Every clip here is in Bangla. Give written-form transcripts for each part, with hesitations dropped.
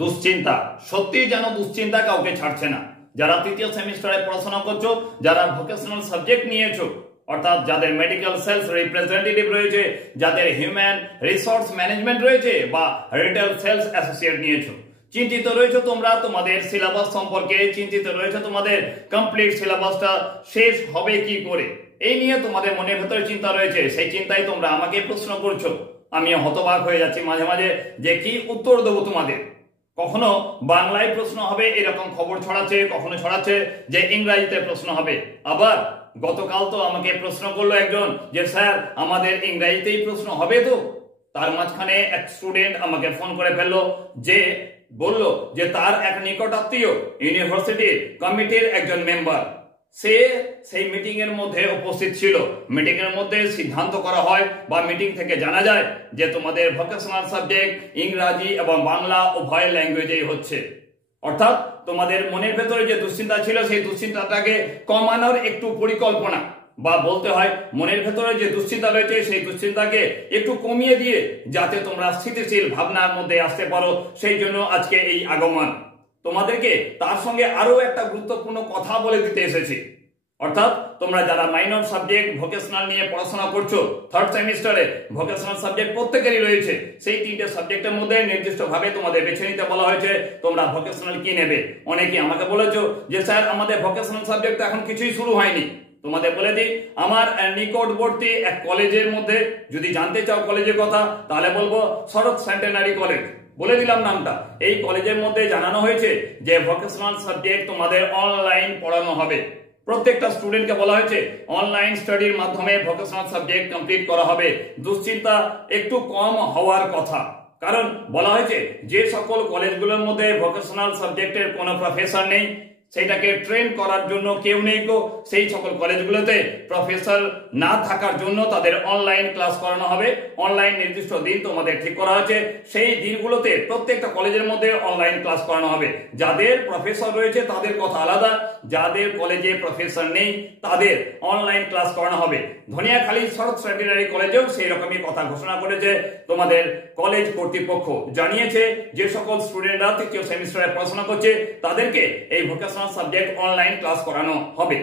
দুশ্চিন্তা সত্যি যেন দুশ্চিন্তা কাউকে ছাড়ছে না। যারা তৃতীয় সেমিস্টারে পড়াশোনা করছো, যারা ভোকেশনাল সাবজেক্ট নিয়েছো, অর্থাৎ যাদের মেডিকেল সেলস রিপ্রেজেন্টেটিভ রয়েছে, যাদের হিউম্যান রিসোর্স ম্যানেজমেন্ট রয়েছে বা রিটেল সেলস অ্যাসোসিয়েট নিয়েছো, চিন্তিত রয়েছে তোমরা তোমাদের সিলেবাস সম্পর্কে, চিন্তিত রয়েছে তোমাদের কমপ্লিট সিলেবাসটা শেষ হবে কি করে, এই নিয়ে তোমাদের মনের ভেতরে চিন্তা রয়েছে। সেই চিন্তায় তোমরা আমাকে প্রশ্ন করছো, আমি হতবাক হয়ে যাচ্ছি মাঝে মাঝে যে কি উত্তর দেবো তোমাদের। কখনো বাংলায় প্রশ্ন হবে এরকম খবর ছড়াচ্ছে, কখনো ছড়াচ্ছে যে ইংরেজিতে প্রশ্ন হবে। আবার গতকাল তো আমাকে প্রশ্ন করলো একজন যে স্যার আমাদের ইংরেজিতেই প্রশ্ন হবে তো। তার মাঝখানে এক স্টুডেন্ট আমাকে ফোন করে ফেললো, যে বলল যে তার এক নিকটাত্মীয় ইউনিভার্সিটি কমিটির একজন মেম্বার, সে সেই মিটিং এর মধ্যে উপস্থিত ছিল। মিটিং এর মধ্যে সিদ্ধান্ত করা হয় বা মিটিং থেকে জানা যায় যে তোমাদের ভোকেশনাল সাবজেক্ট ইংরাজি এবং বাংলা উভয় ল্যাঙ্গুয়েজেই হচ্ছে। অর্থাৎ তোমাদের মনের ভেতরে যে দুশ্চিন্তা ছিল সেই দুশ্চিন্তাটাকে কমানোর একটু পরিকল্পনা, বা বলতে হয় মনের ভেতরে যে দুশ্চিন্তা রয়েছে সেই দুশ্চিন্তাকে একটু কমিয়ে দিয়ে যাতে তোমরা স্থিতিশীল ভাবনার মধ্যে আসতে পারো, সেই জন্য আজকে এই আগমন। তোমাদেরকে তার সঙ্গে আরো একটা গুরুত্বপূর্ণ কথা বলে দিতে এসেছি। অর্থাৎ তোমরা যারা মাইনর সাবজেক্ট ভোকেশনাল নিয়ে পড়াশোনা করছো, থার্ড সেমিস্টারে ভোকেশনাল সাবজেক্ট প্রত্যেকেরই রয়েছে। সেই তিনটে সাবজেক্টের মধ্যে নির্দিষ্টভাবে তোমাদের বেছে নিতে বলা হয়েছে তোমরা ভোকেশনাল কি নেবে। অনেকেই আমাকে বলেছো যে স্যার আমাদের ভোকেশনাল সাবজেক্ট এখন কিছুই শুরু হয়নি। তোমাদের বলে দিই, আমার নিকটবর্তী এক কলেজের মধ্যে যদি জানতে চাও কলেজের কথা, তাহলে বলবো শরৎ সেন্টেনারি কলেজ, বলে দিলাম নামটা। এই কলেজের মধ্যে জানানো হয়েছে যে ভোকেশনাল সাবজেক্ট তোমাদের অনলাইন পড়ানো হবে। প্রত্যেকটা স্টুডেন্টকে বলা হয়েছে অনলাইন স্টাডির মাধ্যমে ভোকেশনাল সাবজেক্ট কমপ্লিট করা হবে। দুশ্চিন্তা একটু কম হওয়ার কথা, কারণ বলা হয়েছে যে সকল কলেজগুলোর মধ্যে ভোকেশনাল সাবজেক্টের কোনো প্রফেসর নেই, সেটাকে ট্রেন করার জন্য কেউ নেই গো, সেই সকল কলেজগুলোতে প্রফেসর না থাকার জন্য তাদের অনলাইন ক্লাস করানো হবে। অনলাইন নির্দিষ্ট দিন তোমাদের ঠিক করা হয়েছে, সেই দিনগুলোতে প্রত্যেকটা কলেজের মধ্যে অনলাইন ক্লাস করানো হবে। যাদের প্রফেসর রয়েছে তাদের কথা আলাদা, যাদের কলেজে প্রফেসর নেই তাদের অনলাইন ক্লাস করানো হবে। ধনিয়াখালী শরৎ সেন্টেনারি কলেজেও সেই রকমই কথা ঘোষণা করেছে তোমাদের কলেজ কর্তৃপক্ষ। জানিয়েছে যে সকল স্টুডেন্টরা তৃতীয় সেমিস্টারে পড়াশোনা করছে তাদেরকে এই ভোকেশনাল সাবজেক্ট অনলাইন ক্লাস করানো হবে।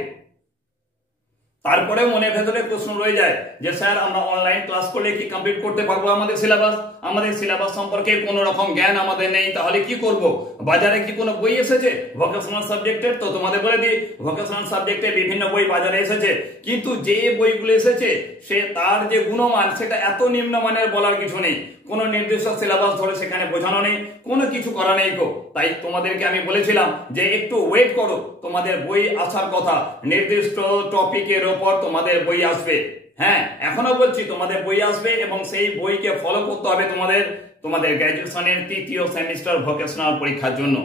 তারপরে মনের ভেতরে প্রশ্ন রয়ে যায় যে স্যার আমরা অনলাইন ক্লাস করলে কি কমপ্লিট করতে পারবো আমাদের সিলেবাস? আমাদের সিলেবাস সম্পর্কে কোনো রকম জ্ঞান আমাদের নেই, তাহলে কি করব? বাজারে কি কোনো বই এসেছে ভোকেশনাল সাবজেক্টের? তো তোমাদের বলে দিই, ভোকেশনাল সাবজেক্টে বিভিন্ন বই বাজারে এসেছে, কিন্তু যে বইগুলো এসেছে সে তার যে গুণমান সেটা এত নিম্নমানের বলার কিছু নেই। কোনো নির্দিষ্ট সিলেবাস ধরে সেখানে বোঝানো নেই, কোনো কিছু করা নেই গো। তাই তোমাদেরকে আমি বলেছিলাম যে একটু ওয়েট করো, তোমাদের বই আসার কথা, নির্দিষ্ট টপিকের ওপর তোমাদের বই আসবে। হ্যাঁ, এখনো বলছি তোমাদের বই আসবে এবং সেই বইকে ফলো করতে হবে তোমাদের গ্র্যাজুয়েশনের তৃতীয় সেমিস্টার ভোকেশনাল পরীক্ষার জন্য।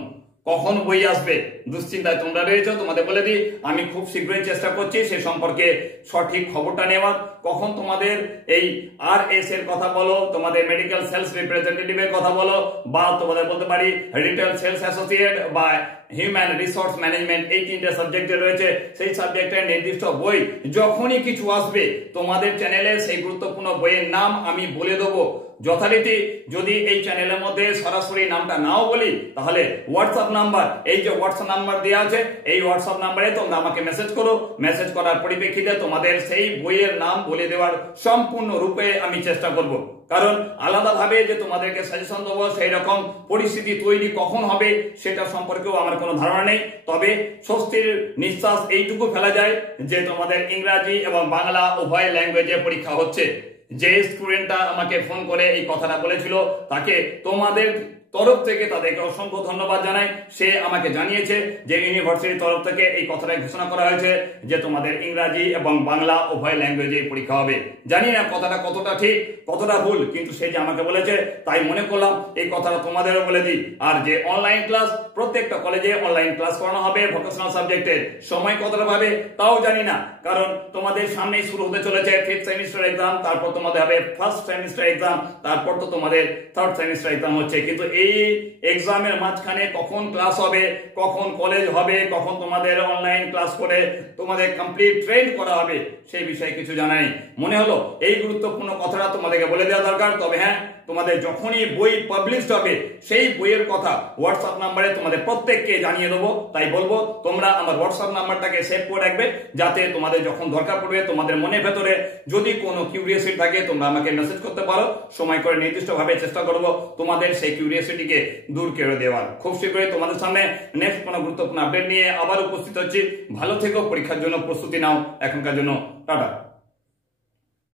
কখন বই আসবে দুশ্চিন্তায় তোমরা রয়েছো। তোমাদের বলে দিই, আমি খুব শীঘ্রই চেষ্টা করছি সে সম্পর্কে সঠিক খবরটা নেওয়ার। কখন তোমাদের এই RS এর কথা বলো, তোমাদের মেডিকেল সেলস রিপ্রেজেন্টেটিভের কথা বলো, বা তোমাদের বলতে পারি রিটেল সেলস অ্যাসোসিয়েট বা হিউম্যান রিসোর্স ম্যানেজমেন্ট, এই তিনটে সাবজেক্টে রয়েছে। সেই সাবজেক্টের নির্দিষ্ট বই যখনই কিছু আসবে তোমাদের চ্যানেলে সেই গুরুত্বপূর্ণ বইয়ের নাম আমি বলে দেবো যথারীতি। যদি এই চ্যানেলের মধ্যে সরাসরি নামটা নাও বলি, তাহলে হোয়াটসঅ্যাপ নাম্বার, এই যে হোয়াটসঅ্যাপ নাম্বার দেওয়া আছে, এই হোয়াটসঅ্যাপ নাম্বারে তোমরা আমাকে মেসেজ করো। মেসেজ করার পরিপ্রেক্ষিতে তোমাদের সেই বইয়ের নাম বলে দেওয়ার সম্পূর্ণ রূপে আমি চেষ্টা করব। কারণ আলাদাভাবে যে তোমাদেরকে সাজেশন দেবো সেই রকম পরিস্থিতি তৈরি কখন হবে সেটা সম্পর্কেও আমার কোনো ধারণা নেই। তবে স্বস্তির নিঃশ্বাস এইটুকু ফেলা যায় যে তোমাদের ইংরাজি এবং বাংলা উভয় ল্যাঙ্গুয়েজে পরীক্ষা হচ্ছে। যে স্টুডেন্টটা আমাকে ফোন করে এই কথাটা বলেছিল তাকে তোমাদের তরফ থেকে তাদেরকে অসংখ্য ধন্যবাদ জানাই। সে আমাকে জানিয়েছে যে ইউনিভার্সিটির তরফ থেকে এই কথাটাই ঘোষণা করা হয়েছে যে তোমাদের ইংরাজি এবং বাংলা উভয় ল্যাঙ্গুয়েজে পরীক্ষা হবে। জানি না কথাটা কতটা ঠিক কতটা ভুল, কিন্তু সে যে আমাকে বলেছে তাই মনে করলাম এই কথাটা তোমাদেরও বলে দিই। আর যে অনলাইন ক্লাস, প্রত্যেকটা কলেজে অনলাইন ক্লাস করানো হবে ভোকেশনাল সাবজেক্টের। সময় কতটা পাবে তাও জানি না, কারণ তোমাদের সামনেই শুরু হতে চলেছে ফিফথ সেমিস্টার এক্সাম, তারপর তোমাদের হবে ফার্স্ট সেমিস্টার এক্সাম, তারপর তো তোমাদের থার্ড সেমিস্টার এক্সাম হচ্ছে। কিন্তু এই এক্সামের মাঝখানে কখন ক্লাস হবে, কখন কলেজ হবে, কখন তোমাদের অনলাইন ক্লাস করে তোমাদের কমপ্লিট ট্রেন করা হবে সেই বিষয়ে কিছু জানা নেই। মনে হলো এই গুরুত্বপূর্ণ কথাটা তোমাদেরকে বলে দেওয়া দরকার। তবে হ্যাঁ, তোমাদের যখনই বই পাবলিশড হবে সেই বইয়ের কথা হোয়াটসঅ্যাপ নাম্বারে তোমাদের প্রত্যেককে জানিয়ে দেবো। তাই বলবো তোমরা আমার হোয়াটসঅ্যাপ নাম্বারটাকে সেভ করে রাখবে, যাতে তোমাদের যখন দরকার পড়বে, তোমাদের মনের ভেতরে যদি কোনো কিউরিয়াসিটি থাকে তোমরা আমাকে মেসেজ করতে পারো, সময় করে নির্দিষ্টভাবে চেষ্টা করবো তোমাদের সেই কিউরিয়াসিটিকে দূর করে দেওয়ার। খুব শীঘ্রই তোমাদের সামনে নেক্সট কোনো গুরুত্বপূর্ণ আপডেট নিয়ে আবার উপস্থিত হচ্ছি। ভালো থেকো, পরীক্ষার জন্য প্রস্তুতি নাও। এখনকার জন্য টাটা।